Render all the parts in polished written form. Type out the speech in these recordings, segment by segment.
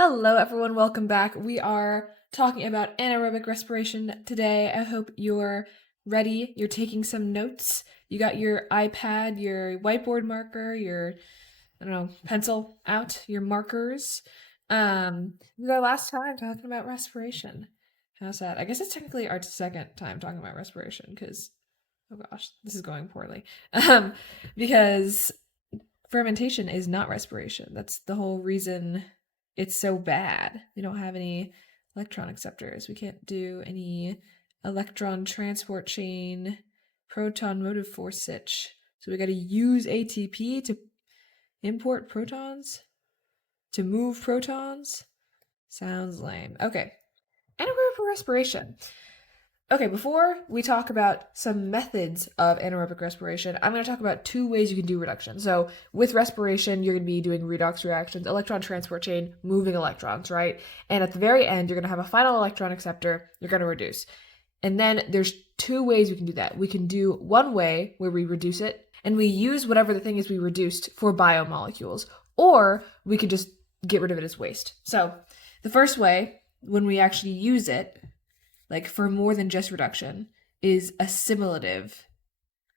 Hello, everyone. Welcome back. We are talking about anaerobic respiration today. I hope you're ready. You're taking some notes. You got your iPad, your whiteboard marker, your, pencil out, your markers. We got last time talking about respiration. How's that? I guess it's technically our second time talking about respiration because, oh gosh, this is going poorly. Because fermentation is not respiration. That's the whole reason it's so bad. We don't have any electron acceptors. We can't do any electron transport chain, proton motive force switch. So we got to use ATP to import protons, to move protons. Sounds lame. Okay. Anaerobic respiration. Okay, before we talk about some methods of anaerobic respiration, I'm going to talk about two ways you can do reduction. So with respiration, you're going to be doing redox reactions, electron transport chain, moving electrons, right? And at the very end, you're going to have a final electron acceptor you're going to reduce. And then there's two ways we can do that. We can do one way where we reduce it, and we use whatever the thing is we reduced for biomolecules, or we could just get rid of it as waste. So the first way, when we actually use it, like for more than just reduction, is assimilative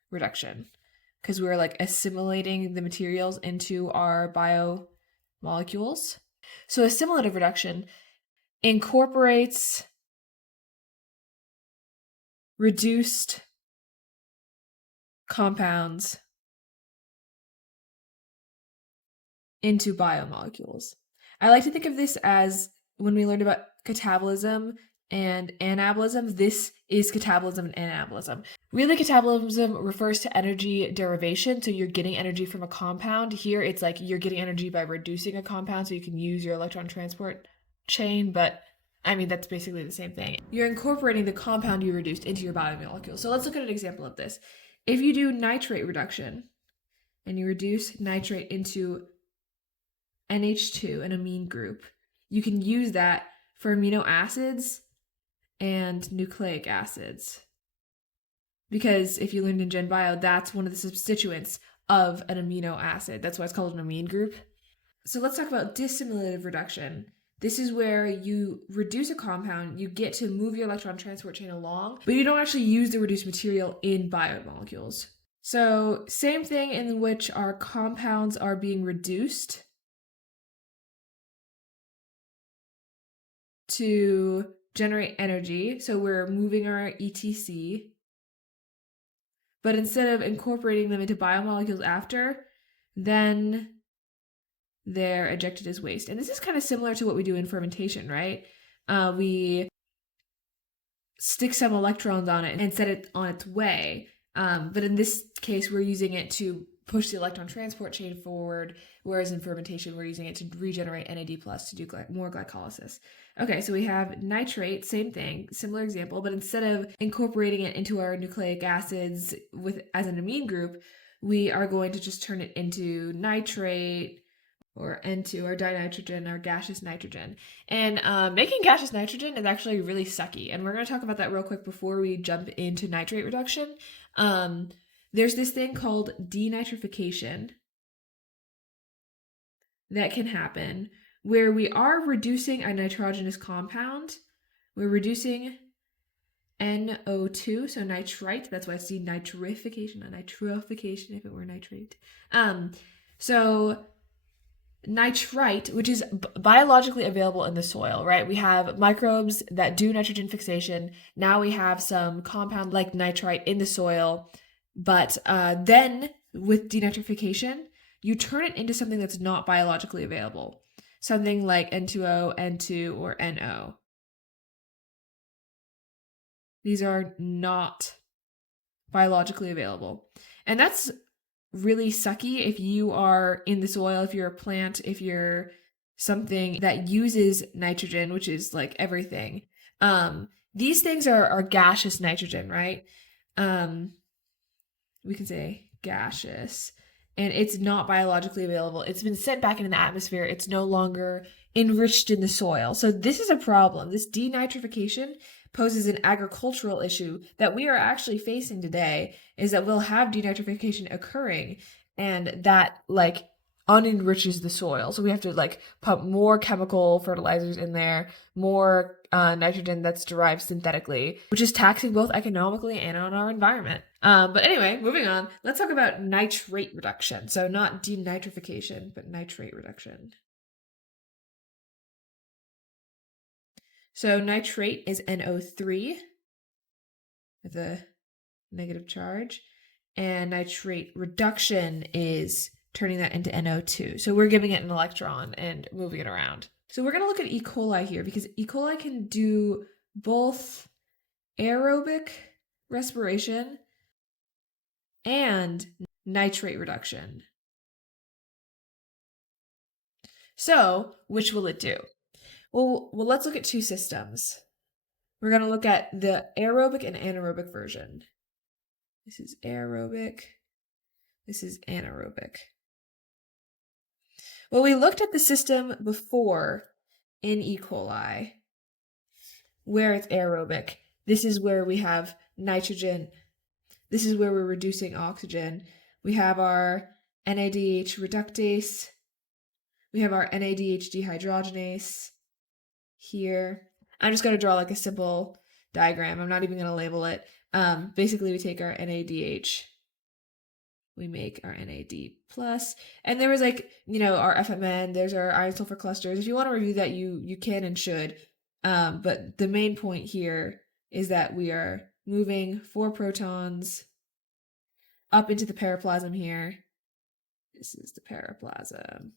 reduction, because we're like assimilating the materials into our biomolecules. So assimilative reduction incorporates reduced compounds into biomolecules. I like to think of this as when we learned about catabolism and anabolism, this is catabolism and anabolism. Really, catabolism refers to energy derivation, so you're getting energy from a compound. Here, it's like you're getting energy by reducing a compound, so you can use your electron transport chain, but I mean, that's basically the same thing. You're incorporating the compound you reduced into your biomolecule. So let's look at an example of this. If you do nitrate reduction, and you reduce nitrate into NH2, an amine group, you can use that for amino acids and nucleic acids. Because if you learned in Gen Bio, that's one of the substituents of an amino acid. That's why it's called an amine group. So let's talk about dissimilative reduction. This is where you reduce a compound, you get to move your electron transport chain along, but you don't actually use the reduced material in biomolecules. So same thing in which our compounds are being reduced to generate energy. So we're moving our ETC, but instead of incorporating them into biomolecules after, then they're ejected as waste. And this is kind of similar to what we do in fermentation, right? We stick some electrons on it and set it on its way. But in this case, we're using it to push the electron transport chain forward, whereas in fermentation, we're using it to regenerate NAD+ to do more glycolysis. Okay, so we have nitrate, same thing, similar example, but instead of incorporating it into our nucleic acids as an amine group, we are going to just turn it into nitrate, or N2, or dinitrogen, or gaseous nitrogen. And making gaseous nitrogen is actually really sucky, and we're going to talk about that real quick before we jump into nitrate reduction. There's this thing called denitrification that can happen where we are reducing a nitrogenous compound. We're reducing NO2, so nitrite. That's why it's denitrification, not nitrification if it were nitrate. So nitrite, which is biologically available in the soil, right? We have microbes that do nitrogen fixation. Now we have some compound like nitrite in the soil, but then with denitrification, you turn it into something that's not biologically available. Something like N2O, N2, or NO. These are not biologically available. And that's really sucky if you are in the soil, if you're a plant, if you're something that uses nitrogen, which is like everything. These things are gaseous nitrogen, right? We can say gaseous, and it's not biologically available. It's been sent back into the atmosphere. It's no longer enriched in the soil. So this is a problem. This denitrification poses an agricultural issue that we are actually facing today, is that we'll have denitrification occurring, and that like unenriches the soil. So we have to like pump more chemical fertilizers in there, more nitrogen that's derived synthetically, which is taxing both economically and on our environment. But anyway, moving on, let's talk about nitrate reduction. So not denitrification, but nitrate reduction. So nitrate is NO3 with a negative charge, and nitrate reduction is turning that into NO2. So we're giving it an electron and moving it around. So we're going to look at E. coli here because E. coli can do both aerobic respiration and nitrate reduction. So which will it do? Well, let's look at two systems. We're going to look at the aerobic and anaerobic version. This is aerobic. This is anaerobic. Well, we looked at the system before in E. coli, where it's aerobic. This is where we have nitrogen. This is where we're reducing oxygen. We have our NADH reductase. We have our NADH dehydrogenase here. I'm just going to draw like a simple diagram. I'm not even going to label it. Basically, we take our NADH, we make our NAD+, and there was like, our FMN, there's our iron sulfur clusters. If you want to review that, you can and should. But the main point here is that we are moving 4 protons up into the periplasm here. This is the periplasm.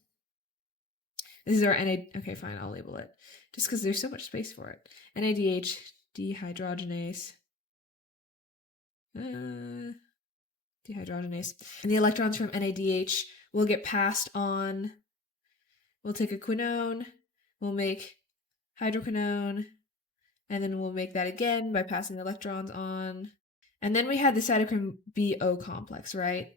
This is our NAD. Okay, fine, I'll label it. Just because there's so much space for it. NADH dehydrogenase. Dehydrogenase. And the electrons from NADH will get passed on. We'll take a quinone. We'll make hydroquinone. And then we'll make that again by passing the electrons on. And then we had the cytochrome B-O complex, right?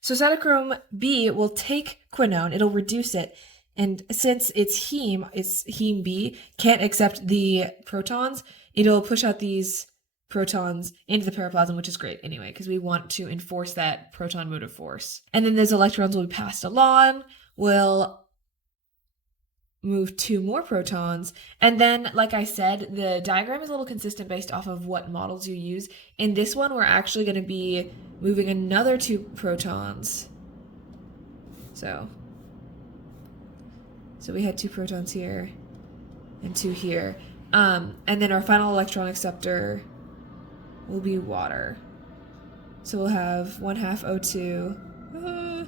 So cytochrome B will take quinone. It'll reduce it. And since it's heme B, can't accept the protons, it'll push out these protons into the periplasm, which is great anyway, because we want to enforce that proton motive force. And then those electrons will be passed along, will move 2 more protons. And then, like I said, the diagram is a little consistent based off of what models you use. In this one, we're actually going to be moving another 2 protons. So we had 2 protons here and 2 here. And then our final electron acceptor will be water. So we'll have 1/2 O2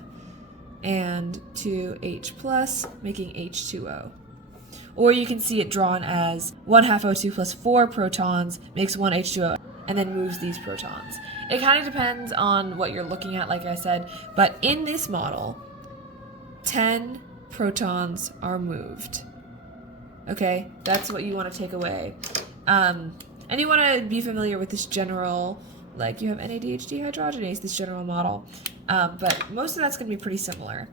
and 2H plus, making H2O. Or you can see it drawn as 1/2 O2 plus 4 protons makes 1 H2O and then moves these protons. It kind of depends on what you're looking at, like I said, but in this model, 10 protons are moved. Okay, that's what you want to take away. And you want to be familiar with this general, like you have NADH dehydrogenase, this general model. But most of that's going to be pretty similar.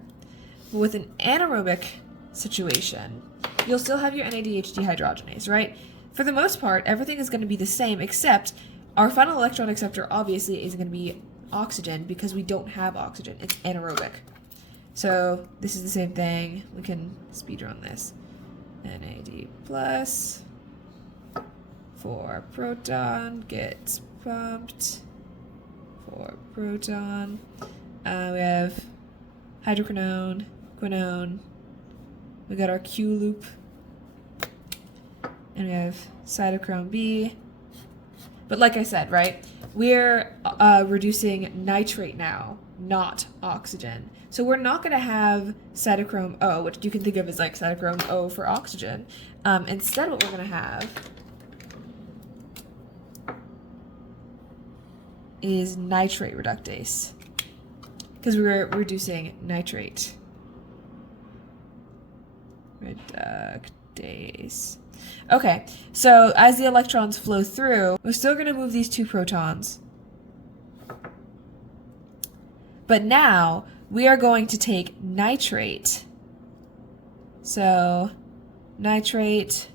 But with an anaerobic situation, you'll still have your NADH dehydrogenase, right? For the most part, everything is going to be the same, except our final electron acceptor obviously is going to be oxygen because we don't have oxygen. It's anaerobic. So this is the same thing. We can speed run this. NAD plus 4 proton gets pumped. 4 proton. We have hydroquinone, quinone. We got our Q loop. And we have cytochrome B. But like I said, right, we're reducing nitrate now, not oxygen. So we're not going to have cytochrome O, which you can think of as like cytochrome O for oxygen. Instead, what we're going to have is nitrate reductase, because we're reducing nitrate. Reductase. Okay, so as the electrons flow through, we're still going to move these 2 protons. But now we are going to take nitrate. So nitrate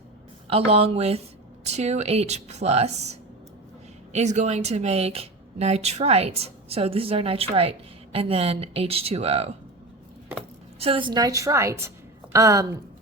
along with 2H plus is going to make nitrite. So this is our nitrite, and then H2O. So this nitrite,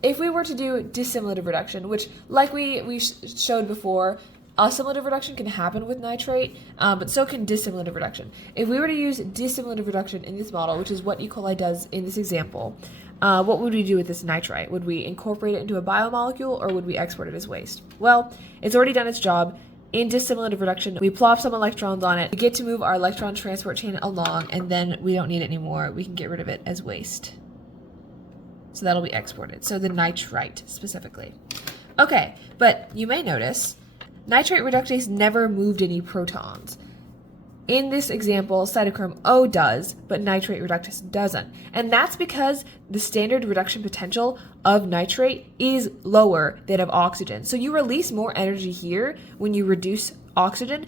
if we were to do dissimilative reduction, which like we showed before, assimilative reduction can happen with nitrate, but so can dissimilative reduction. If we were to use dissimilative reduction in this model, which is what E. coli does in this example, what would we do with this nitrite? Would we incorporate it into a biomolecule, or would we export it as waste? Well, it's already done its job. In dissimilative reduction, we plop some electrons on it. We get to move our electron transport chain along, and then we don't need it anymore. We can get rid of it as waste. So that'll be exported. So the nitrite specifically. Okay, but you may notice nitrate reductase never moved any protons. In this example, cytochrome O does, but nitrate reductase doesn't. And that's because the standard reduction potential of nitrate is lower than of oxygen. So you release more energy here when you reduce oxygen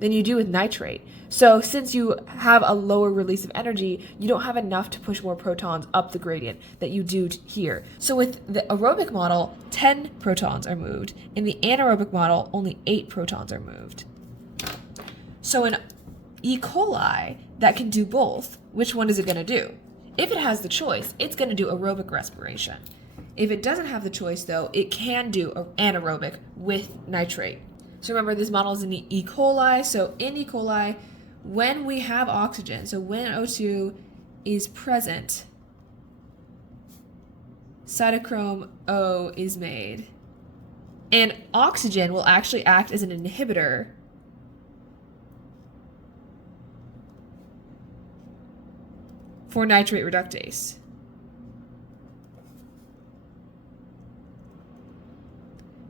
than you do with nitrate. So since you have a lower release of energy, you don't have enough to push more protons up the gradient that you do here. So with the aerobic model, 10 protons are moved. In the anaerobic model, only 8 protons are moved. So in E. coli that can do both, which one is it going to do? If it has the choice, it's going to do aerobic respiration. If it doesn't have the choice, though, it can do anaerobic with nitrate. So remember, this model is in E. coli. So in E. coli, when we have oxygen, so when O2 is present, cytochrome O is made. And oxygen will actually act as an inhibitor for nitrate reductase.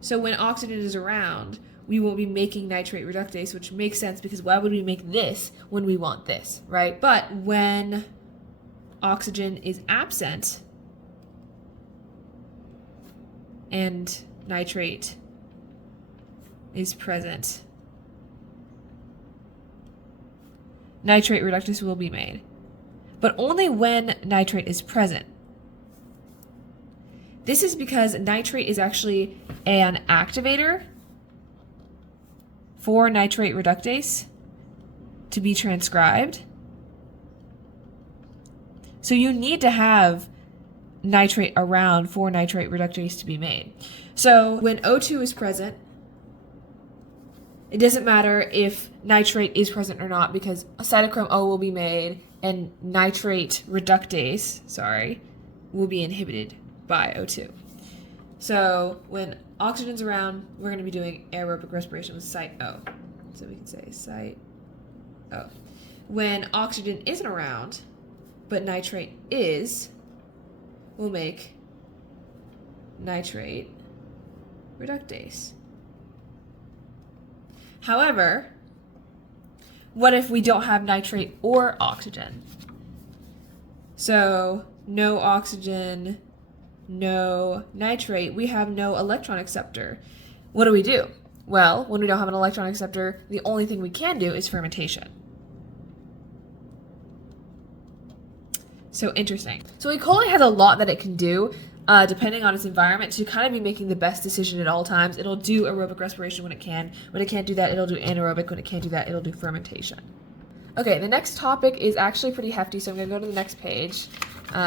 So when oxygen is around, we won't be making nitrate reductase, which makes sense because why would we make this when we want this, right? But when oxygen is absent and nitrate is present, nitrate reductase will be made. But only when nitrate is present. This is because nitrate is actually an activator for nitrate reductase to be transcribed. So you need to have nitrate around for nitrate reductase to be made. So when O2 is present, it doesn't matter if nitrate is present or not because a cytochrome O will be made and nitrate reductase, will be inhibited by O2. So when oxygen's around, we're going to be doing aerobic respiration with site O. So we can say site O. When oxygen isn't around, but nitrate is, we'll make nitrate reductase. However, what if we don't have nitrate or oxygen? So no oxygen, no nitrate, we have no electron acceptor. What do? Well, when we don't have an electron acceptor, the only thing we can do is fermentation. So interesting. So E. coli has a lot that it can do, depending on its environment, to kind of be making the best decision at all times. It'll do aerobic respiration when it can. When it can't do that, it'll do anaerobic. When it can't do that, it'll do fermentation. Okay, the next topic is actually pretty hefty, so I'm going to go to the next page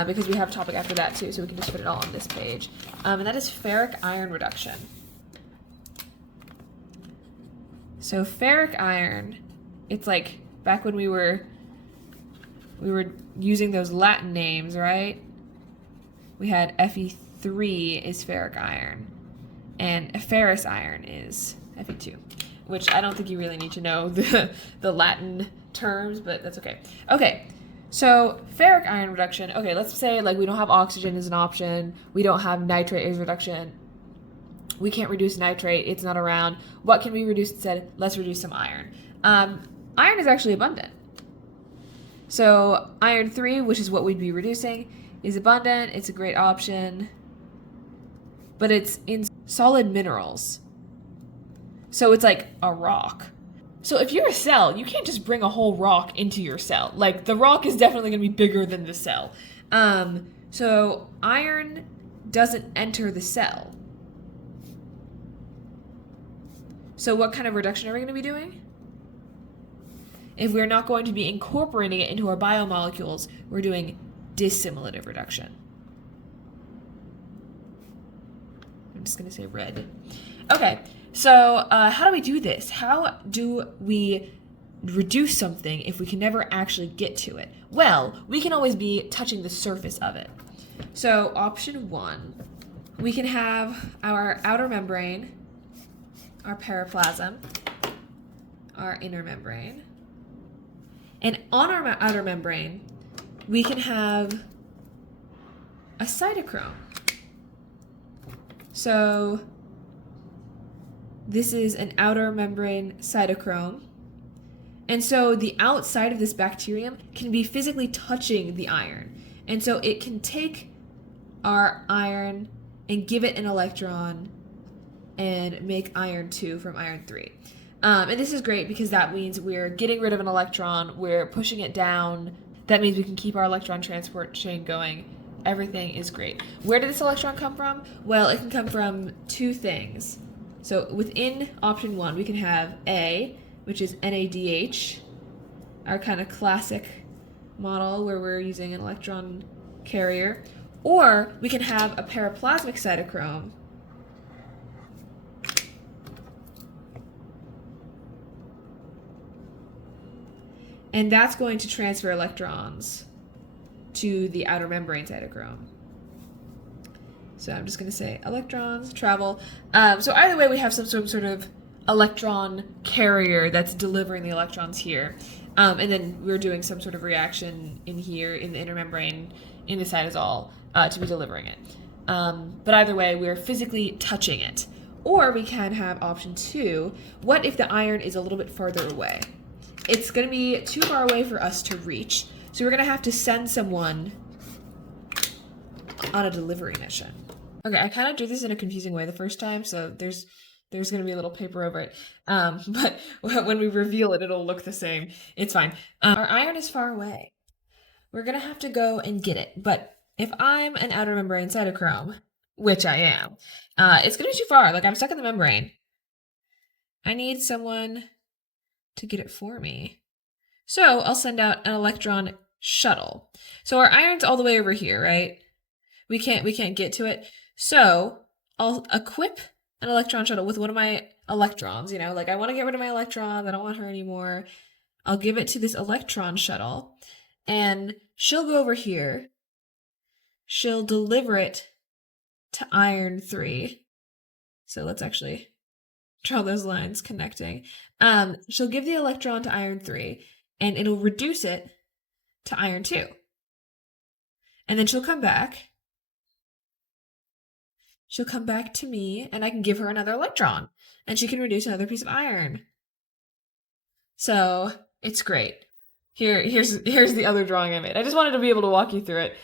because we have a topic after that too, so we can just put it all on this page. And that is ferric iron reduction. So ferric iron, it's like back when we were using those Latin names, right? We had Fe3 is ferric iron, and ferrous iron is Fe2, which I don't think you really need to know the Latin terms, but that's okay. Okay, so ferric iron reduction. Okay, let's say like we don't have oxygen as an option. We don't have nitrate as reduction. We can't reduce nitrate. It's not around. What can we reduce instead? Let's reduce some iron. Iron is actually abundant. So iron 3, which is what we'd be reducing, is abundant. It's a great option, but it's in solid minerals. So it's like a rock. So if you're a cell, you can't just bring a whole rock into your cell. Like the rock is definitely going to be bigger than the cell. So iron doesn't enter the cell. So what kind of reduction are we going to be doing? If we're not going to be incorporating it into our biomolecules, we're doing dissimilative reduction. just going to say red. Okay, so how do we do this? How do we reduce something if we can never actually get to it? Well, we can always be touching the surface of it. So option 1, we can have our outer membrane, our periplasm, our inner membrane. And on our outer membrane, we can have a cytochrome. So this is an outer membrane cytochrome. And so the outside of this bacterium can be physically touching the iron. And so it can take our iron and give it an electron and make iron 2 from iron 3. And this is great because that means we're getting rid of an electron, we're pushing it down. That means we can keep our electron transport chain going. Everything is great. Where did this electron come from? Well, it can come from 2 things. So within option 1, we can have A, which is NADH, our kind of classic model where we're using an electron carrier. Or we can have a periplasmic cytochrome, and that's going to transfer electrons to the outer membrane cytochrome. So I'm just going to say electrons travel. So either way, we have some sort of electron carrier that's delivering the electrons here. And then we're doing some sort of reaction in here in the inner membrane in the cytosol to be delivering it. But either way, we're physically touching it. Or we can have option 2. What if the iron is a little bit farther away? It's going to be too far away for us to reach. So we're going to have to send someone on a delivery mission. Okay, I kind of drew this in a confusing way the first time, so there's going to be a little paper over it. But when we reveal it, it'll look the same. It's fine. Our iron is far away. We're going to have to go and get it. But if I'm an outer membrane cytochrome, which I am, it's going to be too far. Like, I'm stuck in the membrane. I need someone to get it for me. So I'll send out an electron shuttle. So our iron's all the way over here, right? We can't get to it. So I'll equip an electron shuttle with one of my electrons, you know, like I want to get rid of my electron, I don't want her anymore. I'll give it to this electron shuttle, and she'll go over here. She'll deliver it to iron 3. So let's actually draw those lines connecting. She'll give the electron to iron 3, and it'll reduce it to iron 2. And then she'll come back. She'll come back to me, and I can give her another electron, and she can reduce another piece of iron. So it's great. Here's the other drawing I made. I just wanted to be able to walk you through it.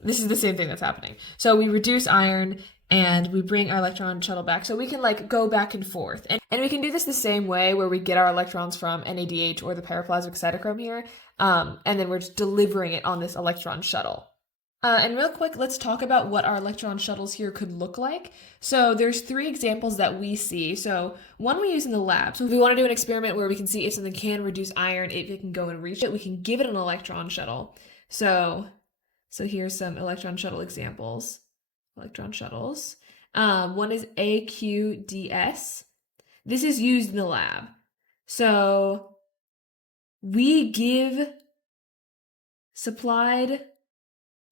This is the same thing that's happening. So we reduce iron, and we bring our electron shuttle back. So we can like go back and forth. And we can do this the same way where we get our electrons from NADH or the periplasmic cytochrome here, and then we're just delivering it on this electron shuttle. And real quick, let's talk about what our electron shuttles here could look like. So there's 3 examples that we see. So one we use in the lab. So if we want to do an experiment where we can see if something can reduce iron, if it can go and reach it, we can give it an electron shuttle. So here's some electron shuttle examples. Electron shuttles. One is AQDS. This is used in the lab. So we give supplied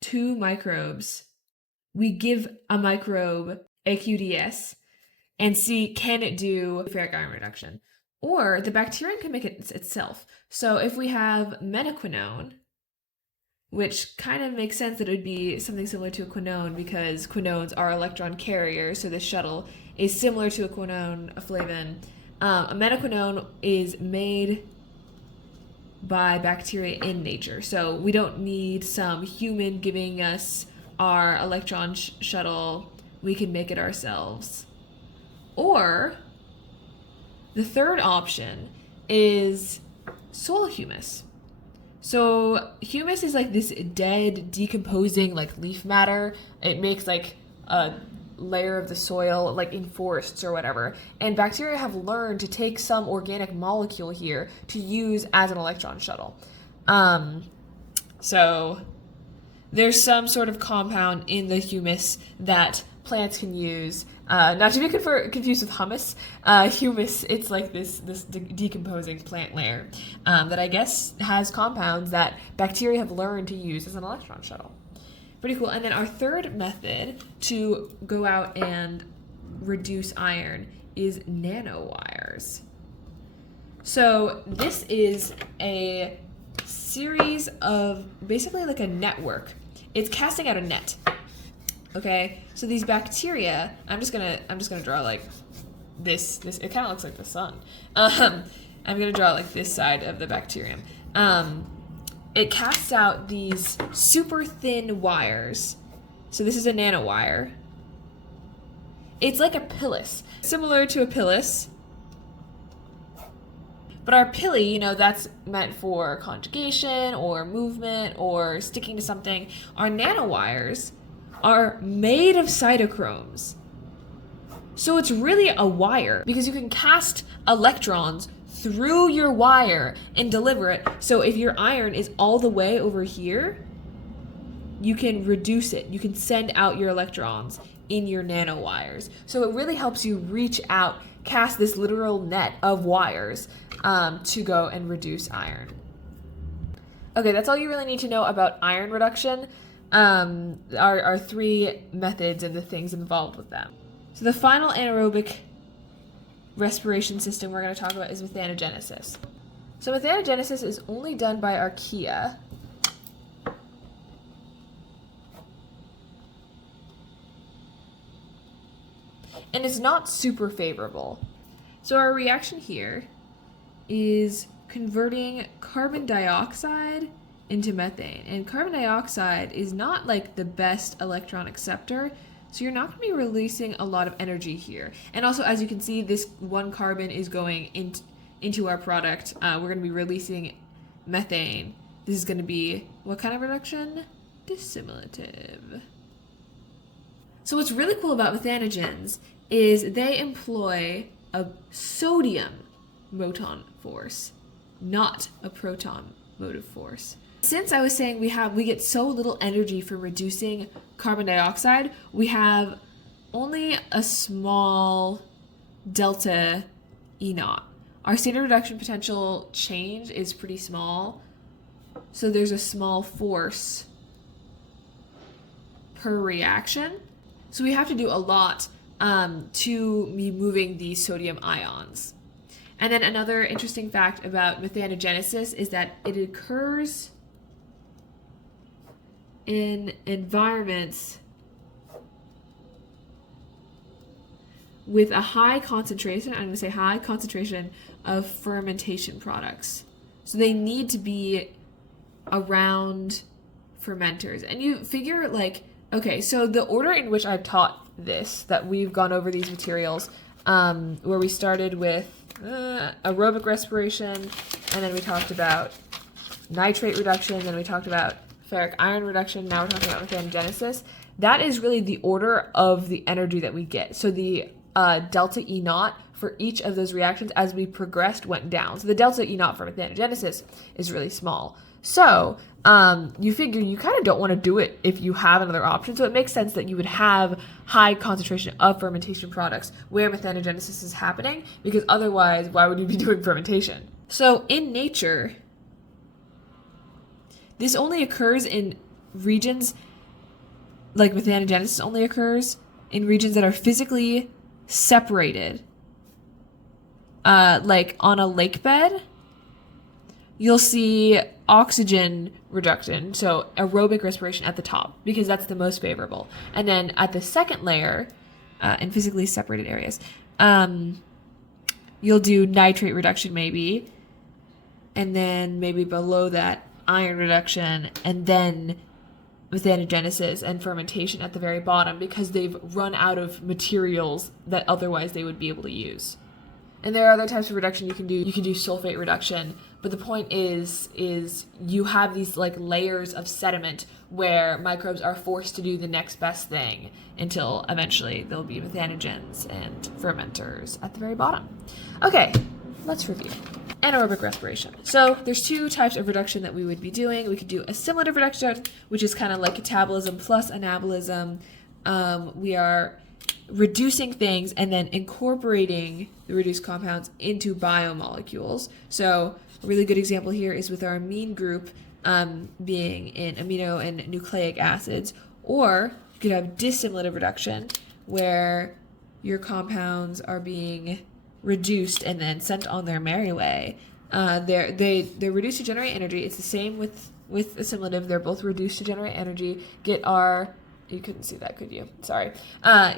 2 microbes. We give a microbe AQDS and see can it do ferric iron reduction. Or the bacterium can make it itself. So if we have menaquinone, which kind of makes sense that it would be something similar to a quinone because quinones are electron carriers, so this shuttle is similar to a quinone, a flavin. A menaquinone is made by bacteria in nature. So we don't need some human giving us our electron shuttle. We can make it ourselves. Or the third option is soil humus. So humus is like this dead, decomposing like leaf matter. It makes like a layer of the soil like in forests or whatever, and bacteria have learned to take some organic molecule here to use as an electron shuttle. So there's some sort of compound in the humus that plants can use. Not to be confused with humus. Humus, it's like this decomposing plant layer that I guess has compounds that bacteria have learned to use as an electron shuttle. Pretty cool. And then our third method to go out and reduce iron is nanowires. So this is a series of basically like a network. It's casting out a net. Okay, so these bacteria, I'm just gonna draw like this. It kind of looks like the sun. I'm gonna draw like this side of the bacterium. It casts out these super thin wires. So this is a nanowire. It's like a pilus, similar to a pilus. But our pili, you know, that's meant for conjugation or movement or sticking to something. Our nanowires are made of cytochromes. So it's really a wire because you can cast electrons through your wire and deliver it. So if your iron is all the way over here, you can reduce it. You can send out your electrons in your nanowires. So it really helps you reach out, cast this literal net of wires to go and reduce iron. Okay, that's all you really need to know about iron reduction. Our three methods and the things involved with them. So the final anaerobic respiration system we're going to talk about is methanogenesis. So methanogenesis is only done by archaea. And it's not super favorable. So our reaction here is converting carbon dioxide into methane. And carbon dioxide is not like the best electron acceptor, so you're not going to be releasing a lot of energy here. And also, as you can see, this one carbon is going into our product. We're going to be releasing methane. This is going to be what kind of reduction? Dissimilative. So what's really cool about methanogens is they employ a sodium moton force, not a proton motive force. Since I was saying we get so little energy for reducing carbon dioxide, we have only a small delta E naught. Our standard reduction potential change is pretty small, so there's a small force per reaction. So we have to do a lot to be moving these sodium ions. And then another interesting fact about methanogenesis is that it occurs in environments with a high concentration, I'm going to say high concentration of fermentation products. So they need to be around fermenters. And you figure like, okay, so the order in which I've taught this, that we've gone over these materials, where we started with aerobic respiration, and then we talked about nitrate reduction, then we talked about ferric iron reduction, now we're talking about methanogenesis. That is really the order of the energy that we get. So the delta E naught for each of those reactions as we progressed went down. So the delta E naught for methanogenesis is really small. So you figure you kind of don't want to do it if you have another option. So it makes sense that you would have high concentration of fermentation products where methanogenesis is happening, because otherwise, why would you be doing fermentation? So in nature, this only occurs in regions, like methanogenesis only occurs in regions that are physically separated. Like on a lake bed, you'll see oxygen reduction, so aerobic respiration at the top, because that's the most favorable. And then at the second layer, in physically separated areas, you'll do nitrate reduction maybe, and then maybe below that, iron reduction, and then methanogenesis and fermentation at the very bottom, because they've run out of materials that otherwise they would be able to use. And there are other types of reduction you can do. You can do sulfate reduction, but the point is you have these like layers of sediment where microbes are forced to do the next best thing until eventually there'll be methanogens and fermenters at the very bottom. Okay, let's review. Anaerobic respiration. So there's two types of reduction that we would be doing. We could do assimilative reduction, which is kind of like catabolism plus anabolism. we are reducing things and then incorporating the reduced compounds into biomolecules. So a really good example here is with our amine group being in amino and nucleic acids, or you could have dissimilative reduction where your compounds are being reduced and then sent on their merry way. They're reduced to generate energy. It's the same with assimilative. They're both reduced to generate energy. You couldn't see that, could you? Sorry.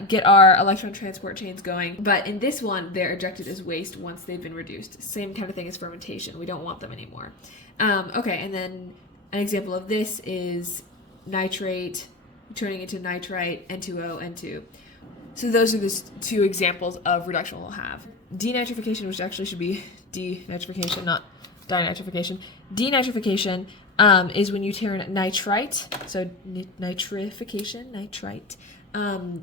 Get our electron transport chains going. But in this one, they're ejected as waste once they've been reduced. Same kind of thing as fermentation. We don't want them anymore. Okay, and then an example of this is nitrate turning into nitrite, N2O, N2. So those are the two examples of reduction we'll have. Denitrification, which actually should be denitrification, not dinitrification. Denitrification is when you turn nitrite, so nitrification, nitrite,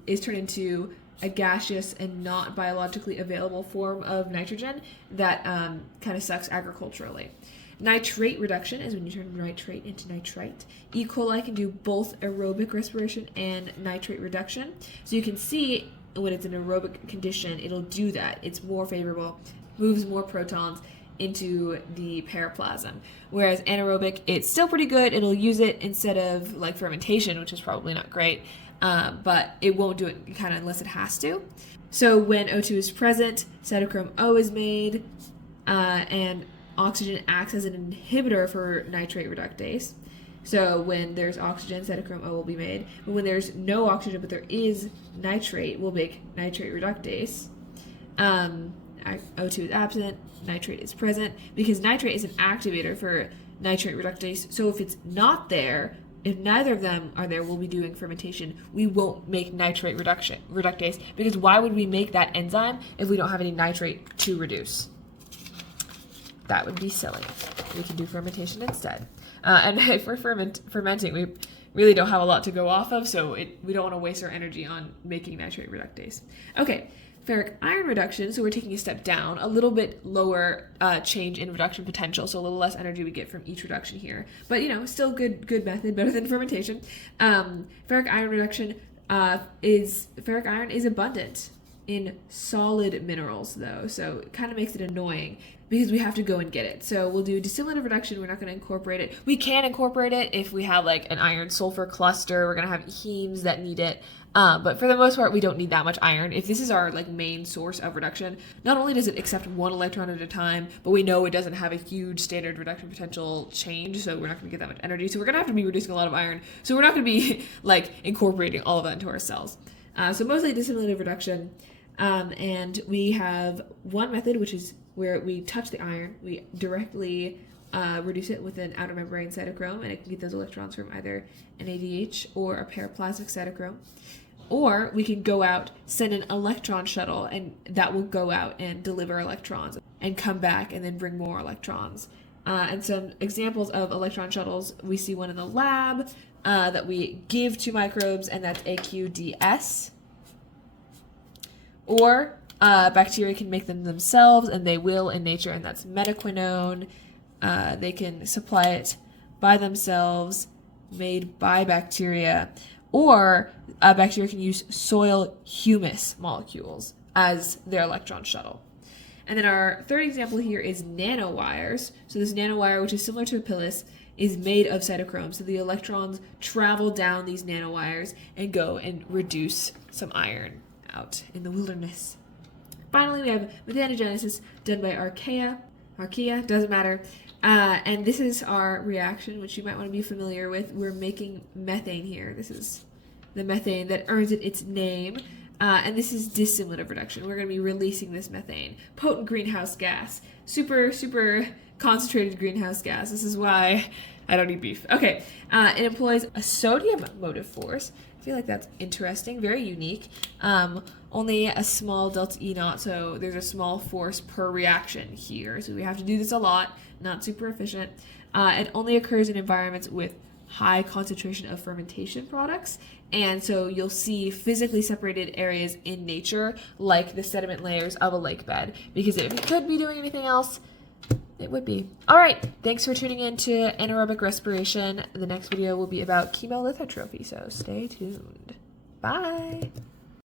is turned into a gaseous and not biologically available form of nitrogen that kind of sucks agriculturally. Nitrate reduction is when you turn nitrate into nitrite. E. coli can do both aerobic respiration and nitrate reduction. So you can see when it's an aerobic condition, it'll do that. It's more favorable, moves more protons into the periplasm. Whereas anaerobic, it's still pretty good. It'll use it instead of like fermentation, which is probably not great, but it won't do it kind of unless it has to. So when O2 is present, cytochrome O is made, and oxygen acts as an inhibitor for nitrate reductase. So when there's oxygen, cytochrome O will be made. But when there's no oxygen but there is nitrate, we'll make nitrate reductase. O2 is absent, nitrate is present, because nitrate is an activator for nitrate reductase. So if it's not there, if neither of them are there, we'll be doing fermentation. We won't make nitrate reductase, because why would we make that enzyme if we don't have any nitrate to reduce? That would be silly. We can do fermentation instead. And if we're fermenting, we really don't have a lot to go off of, so we don't want to waste our energy on making nitrate reductase. Okay, ferric iron reduction, so we're taking a step down, a little bit lower change in reduction potential, so a little less energy we get from each reduction here. But, still good method, better than fermentation. Ferric iron reduction ferric iron is abundant in solid minerals, though, so it kind of makes it annoying because we have to go and get it. So we'll do dissimilative reduction. We're not going to incorporate it. We can incorporate it if we have like an iron sulfur cluster. We're going to have hemes that need it. But for the most part, we don't need that much iron. If this is our like main source of reduction, not only does it accept one electron at a time, but we know it doesn't have a huge standard reduction potential change, so we're not going to get that much energy. So we're going to have to be reducing a lot of iron. So we're not going to be like incorporating all of that into our cells. So mostly dissimilative reduction. And we have one method, which is where we touch the iron, we directly reduce it with an outer membrane cytochrome, and it can get those electrons from either an ADH or a paraplasmic cytochrome. Or we can go out, send an electron shuttle, and that will go out and deliver electrons and come back and then bring more electrons. And some examples of electron shuttles, we see one in the lab that we give to microbes, and that's AQDS. Or bacteria can make them themselves, and they will in nature, and that's metaquinone. They can supply it by themselves, made by bacteria. Or bacteria can use soil humus molecules as their electron shuttle. And then our third example here is nanowires. So this nanowire, which is similar to a pilus, is made of cytochrome. So the electrons travel down these nanowires and go and reduce some iron out in the wilderness. Finally, we have methanogenesis done by archaea, doesn't matter. And this is our reaction, which you might want to be familiar with. We're making methane here. This is the methane that earns it its name. And this is dissimilative reduction. We're going to be releasing this methane. Potent greenhouse gas. Super, super concentrated greenhouse gas. This is why I don't eat beef. Okay. It employs a sodium motive force. I feel like that's interesting, very unique. Only a small delta E naught, so there's a small force per reaction here. So we have to do this a lot, not super efficient. It only occurs in environments with high concentration of fermentation products. And so you'll see physically separated areas in nature, like the sediment layers of a lake bed, because if it could be doing anything else, it would be. All right, thanks for tuning in to anaerobic respiration. The next video will be about chemolithotrophy, so stay tuned. Bye.